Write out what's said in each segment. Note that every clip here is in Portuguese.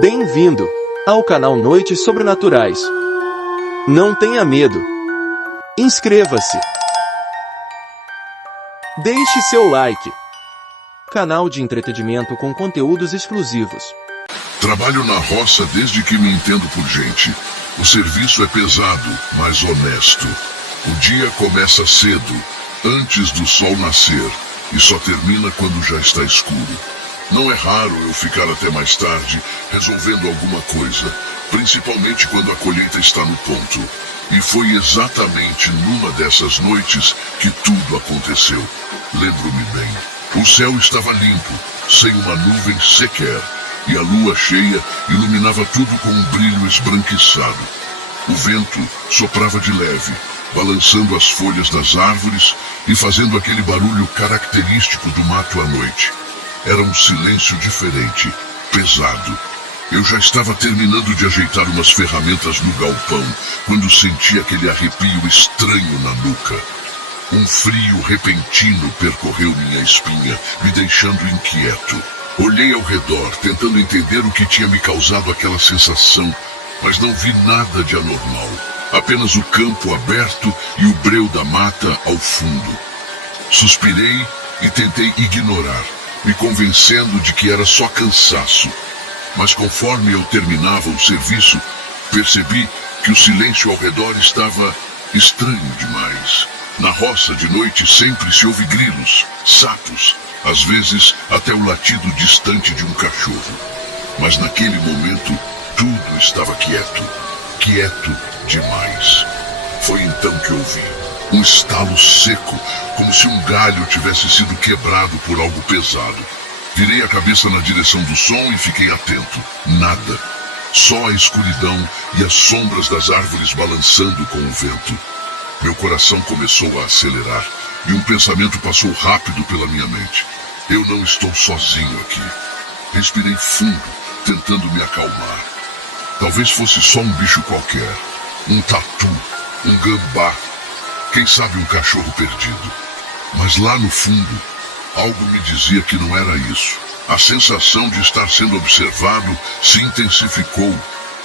Bem-vindo ao canal Noites Sobrenaturais. Não tenha medo. Inscreva-se. Deixe seu like. Canal de entretenimento com conteúdos exclusivos. Trabalho na roça desde que me entendo por gente. O serviço é pesado, mas honesto. O dia começa cedo, antes do sol nascer, e só termina quando já está escuro. Não é raro eu ficar até mais tarde resolvendo alguma coisa, principalmente quando a colheita está no ponto. E foi exatamente numa dessas noites que tudo aconteceu. Lembro-me bem. O céu estava limpo, sem uma nuvem sequer, e a lua cheia iluminava tudo com um brilho esbranquiçado. O vento soprava de leve, balançando as folhas das árvores e fazendo aquele barulho característico do mato à noite. Era um silêncio diferente, pesado. Eu já estava terminando de ajeitar umas ferramentas no galpão, quando senti aquele arrepio estranho na nuca. Um frio repentino percorreu minha espinha, me deixando inquieto. Olhei ao redor, tentando entender o que tinha me causado aquela sensação, mas não vi nada de anormal. Apenas o campo aberto e o breu da mata ao fundo. Suspirei e tentei ignorar, me convencendo de que era só cansaço. Mas conforme eu terminava o serviço, percebi que o silêncio ao redor estava estranho demais. Na roça de noite sempre se ouve grilos, sapos, às vezes até o latido distante de um cachorro. Mas naquele momento tudo estava quieto, quieto demais. Foi então que ouvi um estalo seco, como se um galho tivesse sido quebrado por algo pesado. Virei a cabeça na direção do som e fiquei atento. Nada. Só a escuridão e as sombras das árvores balançando com o vento. Meu coração começou a acelerar e um pensamento passou rápido pela minha mente. Eu não estou sozinho aqui. Respirei fundo, tentando me acalmar. Talvez fosse só um bicho qualquer. Um tatu, um gambá. Quem sabe um cachorro perdido. Mas lá no fundo, algo me dizia que não era isso. A sensação de estar sendo observado se intensificou,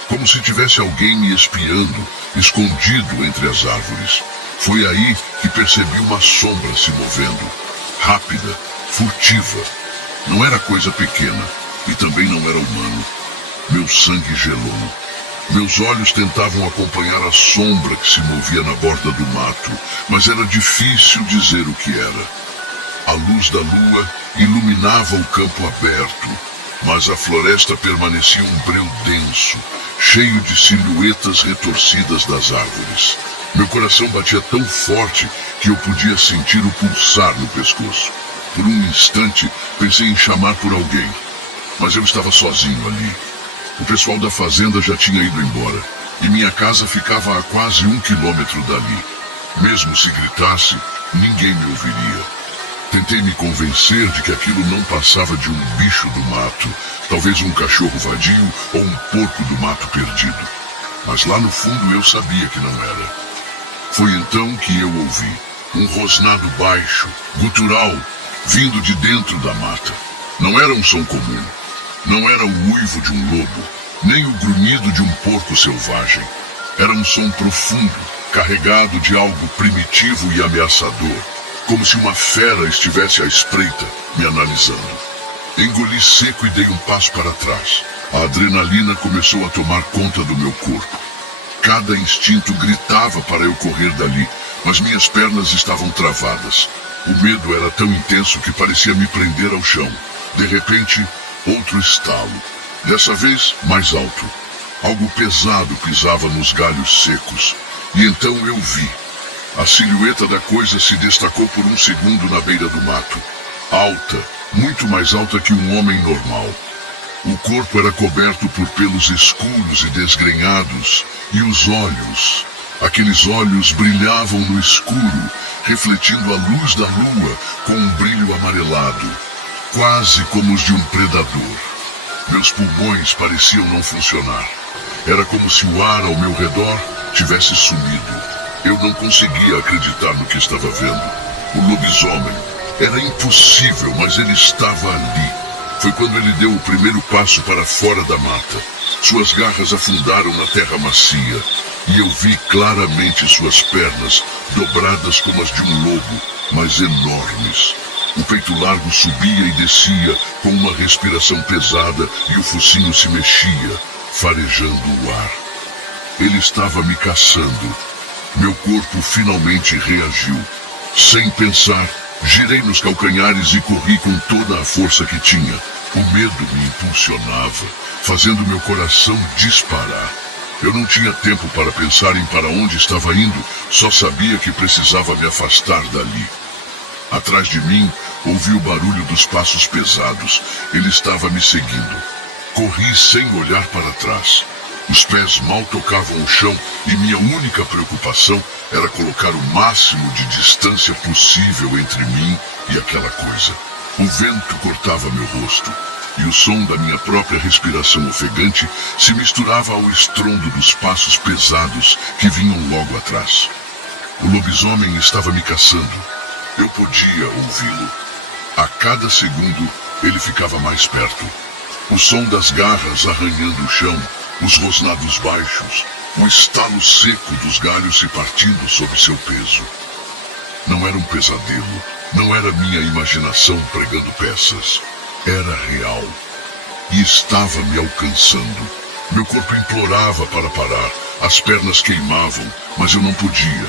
como se tivesse alguém me espiando, escondido entre as árvores. Foi aí que percebi uma sombra se movendo, rápida, furtiva. Não era coisa pequena, e também não era humano. Meu sangue gelou. Meus olhos tentavam acompanhar a sombra que se movia na borda do mato, mas era difícil dizer o que era. A luz da lua iluminava o campo aberto, mas a floresta permanecia um breu denso, cheio de silhuetas retorcidas das árvores. Meu coração batia tão forte que eu podia sentir o pulsar no pescoço. Por um instante, pensei em chamar por alguém, mas eu estava sozinho ali. O pessoal da fazenda já tinha ido embora, e minha casa ficava a quase 1 quilômetro dali. Mesmo se gritasse, ninguém me ouviria. Tentei me convencer de que aquilo não passava de um bicho do mato, talvez um cachorro vadio ou um porco do mato perdido. Mas lá no fundo eu sabia que não era. Foi então que eu ouvi um rosnado baixo, gutural, vindo de dentro da mata. Não era um som comum. Não era o uivo de um lobo, nem o grunhido de um porco selvagem. Era um som profundo, carregado de algo primitivo e ameaçador, como se uma fera estivesse à espreita, me analisando. Engoli seco e dei um passo para trás. A adrenalina começou a tomar conta do meu corpo. Cada instinto gritava para eu correr dali, mas minhas pernas estavam travadas. O medo era tão intenso que parecia me prender ao chão. De repente, outro estalo. Dessa vez, mais alto. Algo pesado pisava nos galhos secos. E então eu vi. A silhueta da coisa se destacou por um segundo na beira do mato. Alta, muito mais alta que um homem normal. O corpo era coberto por pelos escuros e desgrenhados, e os olhos, aqueles olhos brilhavam no escuro, refletindo a luz da lua com um brilho amarelado, quase como os de um predador. Meus pulmões pareciam não funcionar. Era como se o ar ao meu redor tivesse sumido. Eu não conseguia acreditar no que estava vendo. O lobisomem. Era impossível, mas ele estava ali. Foi quando ele deu o primeiro passo para fora da mata. Suas garras afundaram na terra macia, e eu vi claramente suas pernas, dobradas como as de um lobo, mas enormes. O peito largo subia e descia com uma respiração pesada e o focinho se mexia, farejando o ar. Ele estava me caçando. Meu corpo finalmente reagiu. Sem pensar, girei nos calcanhares e corri com toda a força que tinha. O medo me impulsionava, fazendo meu coração disparar. Eu não tinha tempo para pensar em para onde estava indo, só sabia que precisava me afastar dali. Atrás de mim, ouvi o barulho dos passos pesados. Ele estava me seguindo. Corri sem olhar para trás. Os pés mal tocavam o chão e minha única preocupação era colocar o máximo de distância possível entre mim e aquela coisa. O vento cortava meu rosto e o som da minha própria respiração ofegante se misturava ao estrondo dos passos pesados que vinham logo atrás. O lobisomem estava me caçando. Eu podia ouvi-lo. A cada segundo, ele ficava mais perto. O som das garras arranhando o chão, os rosnados baixos, o estalo seco dos galhos se partindo sob seu peso. Não era um pesadelo, não era minha imaginação pregando peças. Era real. E estava me alcançando. Meu corpo implorava para parar, as pernas queimavam, mas eu não podia.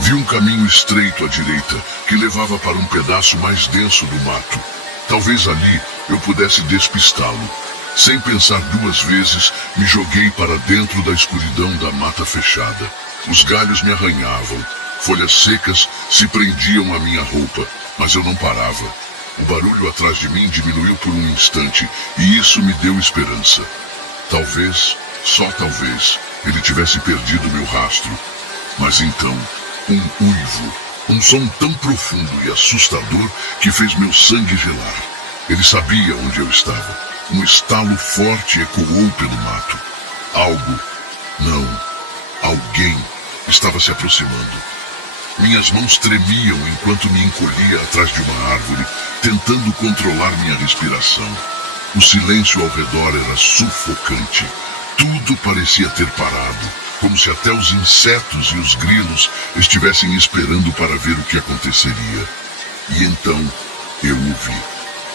Vi um caminho estreito à direita, que levava para um pedaço mais denso do mato. Talvez ali eu pudesse despistá-lo. Sem pensar duas vezes, me joguei para dentro da escuridão da mata fechada. Os galhos me arranhavam, folhas secas se prendiam à minha roupa, mas eu não parava. O barulho atrás de mim diminuiu por um instante, e isso me deu esperança. Talvez, só talvez, ele tivesse perdido meu rastro. Mas então, um uivo, um som tão profundo e assustador que fez meu sangue gelar. Ele sabia onde eu estava. Um estalo forte ecoou pelo mato. Algo, não, alguém estava se aproximando. Minhas mãos tremiam enquanto me encolhia atrás de uma árvore, tentando controlar minha respiração. O silêncio ao redor era sufocante. Tudo parecia ter parado, como se até os insetos e os grilos estivessem esperando para ver o que aconteceria. E então, eu o vi.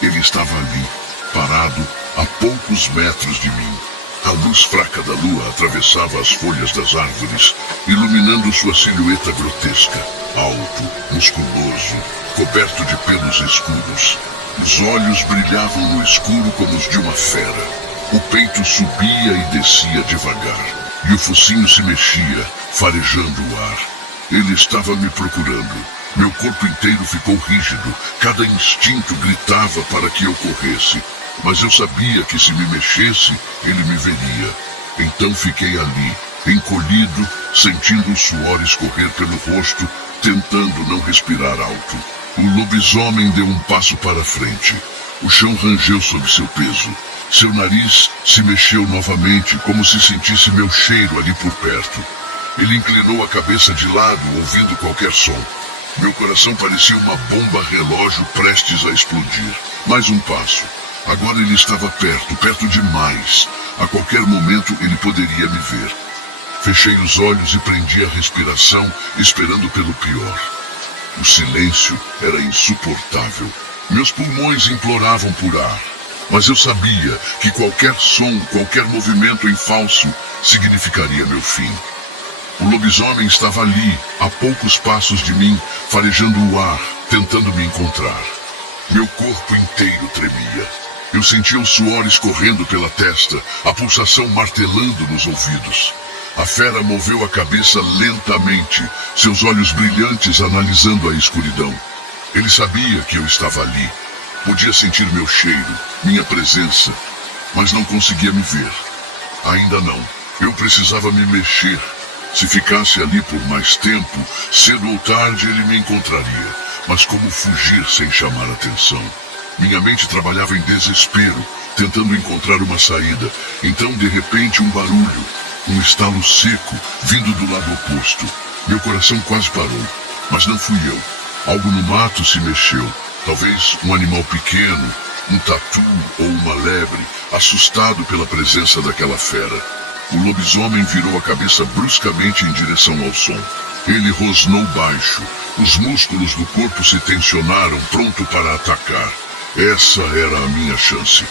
Ele estava ali, parado a poucos metros de mim. A luz fraca da lua atravessava as folhas das árvores, iluminando sua silhueta grotesca, alto, musculoso, coberto de pelos escuros. Os olhos brilhavam no escuro como os de uma fera. O peito subia e descia devagar, e o focinho se mexia, farejando o ar. Ele estava me procurando. Meu corpo inteiro ficou rígido, cada instinto gritava para que eu corresse. Mas eu sabia que se me mexesse, ele me veria. Então fiquei ali, encolhido, sentindo o suor escorrer pelo rosto, tentando não respirar alto. O lobisomem deu um passo para frente. O chão rangeu sob seu peso. Seu nariz se mexeu novamente, como se sentisse meu cheiro ali por perto. Ele inclinou a cabeça de lado, ouvindo qualquer som. Meu coração parecia uma bomba relógio prestes a explodir. Mais um passo. Agora ele estava perto, perto demais. A qualquer momento ele poderia me ver. Fechei os olhos e prendi a respiração, esperando pelo pior. O silêncio era insuportável. Meus pulmões imploravam por ar. Mas eu sabia que qualquer som, qualquer movimento em falso, significaria meu fim. O lobisomem estava ali, a poucos passos de mim, farejando o ar, tentando me encontrar. Meu corpo inteiro tremia. Eu sentia o suor escorrendo pela testa, a pulsação martelando nos ouvidos. A fera moveu a cabeça lentamente, seus olhos brilhantes analisando a escuridão. Ele sabia que eu estava ali. Podia sentir meu cheiro, minha presença, mas não conseguia me ver. Ainda não. Eu precisava me mexer. Se ficasse ali por mais tempo, cedo ou tarde ele me encontraria. Mas como fugir sem chamar atenção? Minha mente trabalhava em desespero, tentando encontrar uma saída. Então, de repente, um barulho, um estalo seco, vindo do lado oposto. Meu coração quase parou, mas não fui eu. Algo no mato se mexeu. Talvez um animal pequeno, um tatu ou uma lebre, assustado pela presença daquela fera. O lobisomem virou a cabeça bruscamente em direção ao som. Ele rosnou baixo. Os músculos do corpo se tensionaram, pronto para atacar. Essa era a minha chance.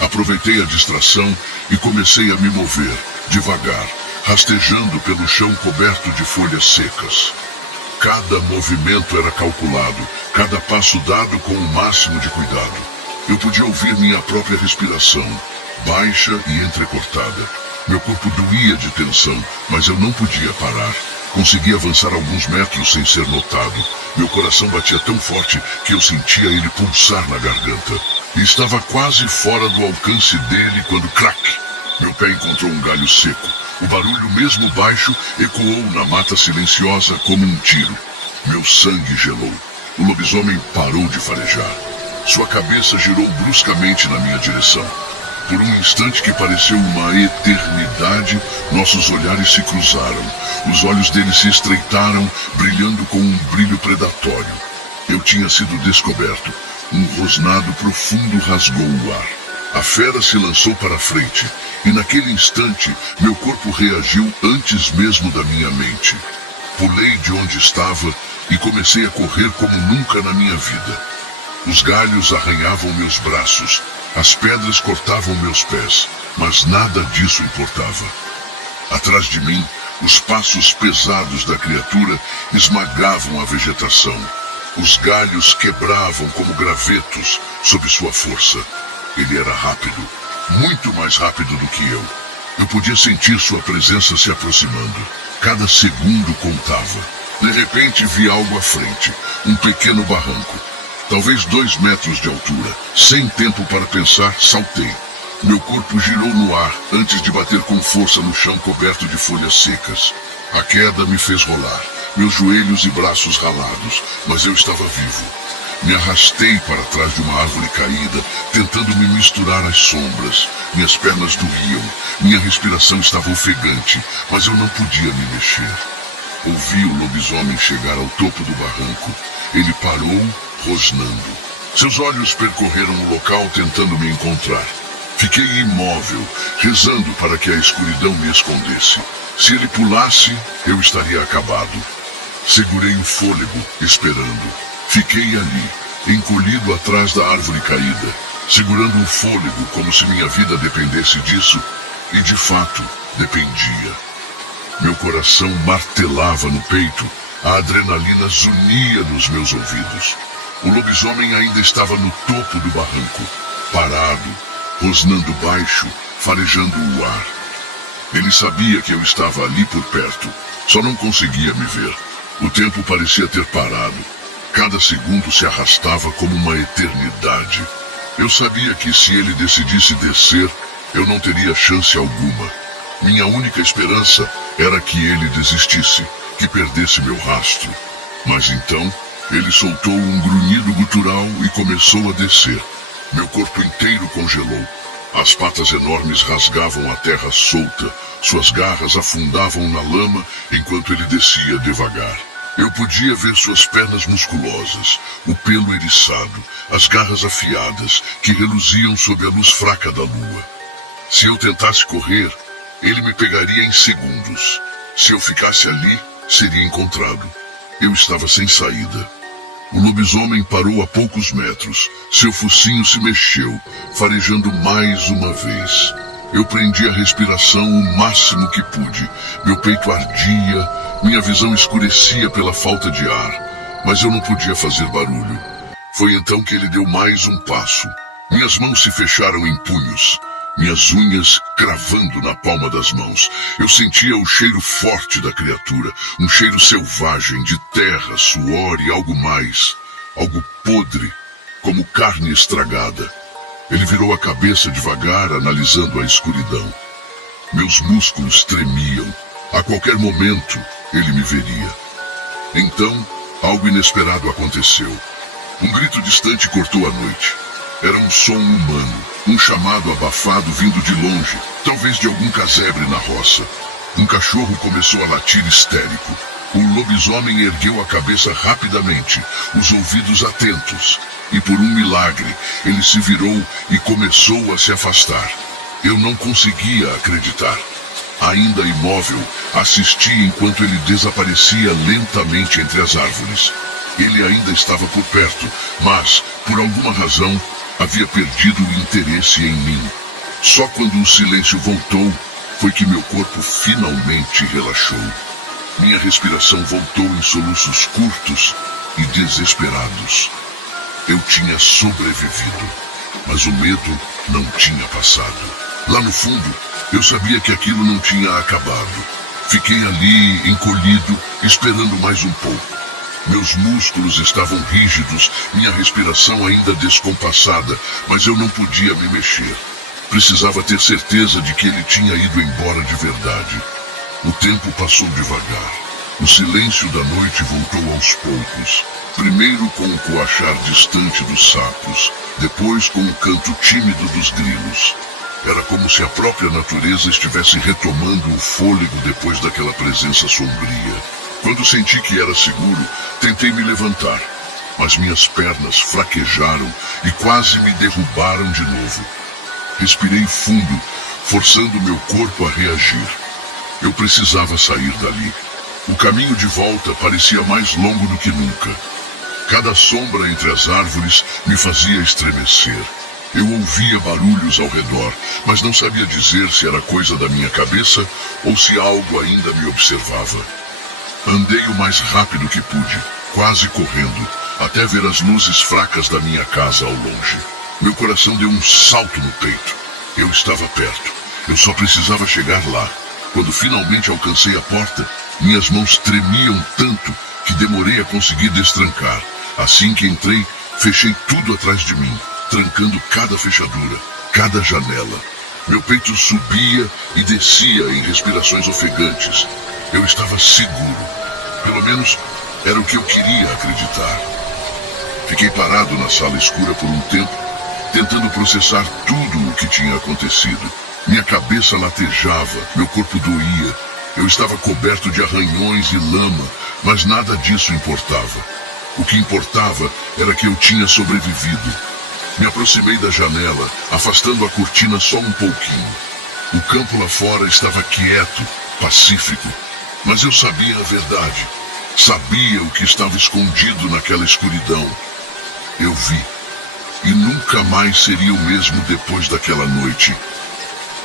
Aproveitei a distração e comecei a me mover, devagar, rastejando pelo chão coberto de folhas secas. Cada movimento era calculado, cada passo dado com o máximo de cuidado. Eu podia ouvir minha própria respiração, baixa e entrecortada. Meu corpo doía de tensão, mas eu não podia parar. Consegui avançar alguns metros sem ser notado. Meu coração batia tão forte que eu sentia ele pulsar na garganta. E estava quase fora do alcance dele quando, crac! Meu pé encontrou um galho seco. O barulho, mesmo baixo, ecoou na mata silenciosa como um tiro. Meu sangue gelou. O lobisomem parou de farejar. Sua cabeça girou bruscamente na minha direção. Por um instante que pareceu uma eternidade, nossos olhares se cruzaram. Os olhos dele se estreitaram, brilhando com um brilho predatório. Eu tinha sido descoberto. Um rosnado profundo rasgou o ar. A fera se lançou para a frente, e naquele instante, meu corpo reagiu antes mesmo da minha mente. Pulei de onde estava e comecei a correr como nunca na minha vida. Os galhos arranhavam meus braços, as pedras cortavam meus pés, mas nada disso importava. Atrás de mim, os passos pesados da criatura esmagavam a vegetação. Os galhos quebravam como gravetos sob sua força. Ele era rápido, muito mais rápido do que eu. Eu podia sentir sua presença se aproximando. Cada segundo contava. De repente vi algo à frente, um pequeno barranco. Talvez 2 metros de altura. Sem tempo para pensar, saltei. Meu corpo girou no ar antes de bater com força no chão coberto de folhas secas. A queda me fez rolar, meus joelhos e braços ralados, mas eu estava vivo. Me arrastei para trás de uma árvore caída, tentando me misturar às sombras. Minhas pernas doíam, minha respiração estava ofegante, mas eu não podia me mexer. Ouvi o lobisomem chegar ao topo do barranco. Ele parou, rosnando. Seus olhos percorreram o local tentando me encontrar. Fiquei imóvel, rezando para que a escuridão me escondesse. Se ele pulasse, eu estaria acabado. Segurei o fôlego, esperando. Fiquei ali, encolhido atrás da árvore caída, segurando o fôlego como se minha vida dependesse disso, e de fato, dependia. Meu coração martelava no peito, a adrenalina zunia nos meus ouvidos. O lobisomem ainda estava no topo do barranco, parado, rosnando baixo, farejando o ar. Ele sabia que eu estava ali por perto, só não conseguia me ver. O tempo parecia ter parado. Cada segundo se arrastava como uma eternidade. Eu sabia que se ele decidisse descer, eu não teria chance alguma. Minha única esperança era que ele desistisse, que perdesse meu rastro. Mas então, ele soltou um grunhido gutural e começou a descer. Meu corpo inteiro congelou. As patas enormes rasgavam a terra solta, suas garras afundavam na lama enquanto ele descia devagar. Eu podia ver suas pernas musculosas, o pelo eriçado, as garras afiadas que reluziam sob a luz fraca da lua. Se eu tentasse correr, ele me pegaria em segundos. Se eu ficasse ali, seria encontrado. Eu estava sem saída. O lobisomem parou a poucos metros. Seu focinho se mexeu, farejando mais uma vez. Eu prendi a respiração o máximo que pude. Meu peito ardia, minha visão escurecia pela falta de ar. Mas eu não podia fazer barulho. Foi então que ele deu mais um passo. Minhas mãos se fecharam em punhos. Minhas unhas cravando na palma das mãos. Eu sentia o cheiro forte da criatura, um cheiro selvagem de terra, suor e algo mais. Algo podre, como carne estragada. Ele virou a cabeça devagar, analisando a escuridão. Meus músculos tremiam. A qualquer momento, ele me veria. Então, algo inesperado aconteceu. Um grito distante cortou a noite. Era um som humano, um chamado abafado vindo de longe, talvez de algum casebre na roça. Um cachorro começou a latir histérico. O lobisomem ergueu a cabeça rapidamente, os ouvidos atentos, e por um milagre ele se virou e começou a se afastar. Eu não conseguia acreditar. Ainda imóvel, assisti enquanto ele desaparecia lentamente entre as árvores. Ele ainda estava por perto, mas, por alguma razão, havia perdido o interesse em mim. Só quando o silêncio voltou, foi que meu corpo finalmente relaxou. Minha respiração voltou em soluços curtos e desesperados. Eu tinha sobrevivido, mas o medo não tinha passado. Lá no fundo, eu sabia que aquilo não tinha acabado. Fiquei ali, encolhido, esperando mais um pouco. Meus músculos estavam rígidos, minha respiração ainda descompassada, mas eu não podia me mexer. Precisava ter certeza de que ele tinha ido embora de verdade. O tempo passou devagar. O silêncio da noite voltou aos poucos. Primeiro com o coachar distante dos sapos, depois com o canto tímido dos grilos. Era como se a própria natureza estivesse retomando o fôlego depois daquela presença sombria. Quando senti que era seguro, tentei me levantar, mas minhas pernas fraquejaram e quase me derrubaram de novo. Respirei fundo, forçando meu corpo a reagir. Eu precisava sair dali. O caminho de volta parecia mais longo do que nunca. Cada sombra entre as árvores me fazia estremecer. Eu ouvia barulhos ao redor, mas não sabia dizer se era coisa da minha cabeça ou se algo ainda me observava. Andei o mais rápido que pude, quase correndo, até ver as luzes fracas da minha casa ao longe. Meu coração deu um salto no peito. Eu estava perto. Eu só precisava chegar lá. Quando finalmente alcancei a porta, minhas mãos tremiam tanto que demorei a conseguir destrancar. Assim que entrei, fechei tudo atrás de mim, trancando cada fechadura, cada janela. Meu peito subia e descia em respirações ofegantes. Eu estava seguro. Pelo menos era o que eu queria acreditar. Fiquei parado na sala escura por um tempo, tentando processar tudo o que tinha acontecido. Minha cabeça latejava, meu corpo doía. Eu estava coberto de arranhões e lama, mas nada disso importava. O que importava era que eu tinha sobrevivido. Me aproximei da janela, afastando a cortina só um pouquinho. O campo lá fora estava quieto, pacífico, mas eu sabia a verdade. Sabia o que estava escondido naquela escuridão. Eu vi. E nunca mais seria o mesmo depois daquela noite.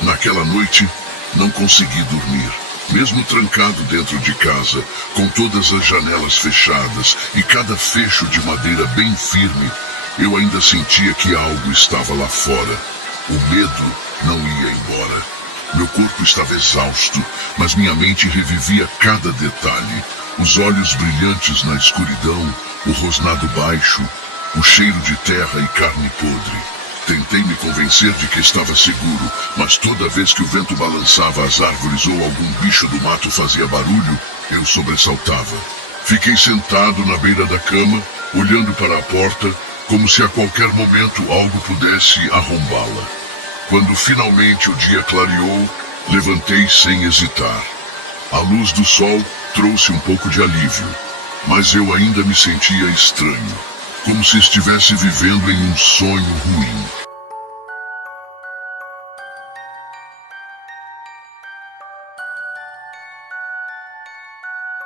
Naquela noite, não consegui dormir. Mesmo trancado dentro de casa, com todas as janelas fechadas e cada fecho de madeira bem firme, eu ainda sentia que algo estava lá fora. O medo não ia embora. Meu corpo estava exausto, mas minha mente revivia cada detalhe. Os olhos brilhantes na escuridão, o rosnado baixo, o cheiro de terra e carne podre. Tentei me convencer de que estava seguro, mas toda vez que o vento balançava as árvores ou algum bicho do mato fazia barulho, eu sobressaltava. Fiquei sentado na beira da cama, olhando para a porta, como se a qualquer momento algo pudesse arrombá-la. Quando finalmente o dia clareou, levantei sem hesitar. A luz do sol trouxe um pouco de alívio, mas eu ainda me sentia estranho, como se estivesse vivendo em um sonho ruim.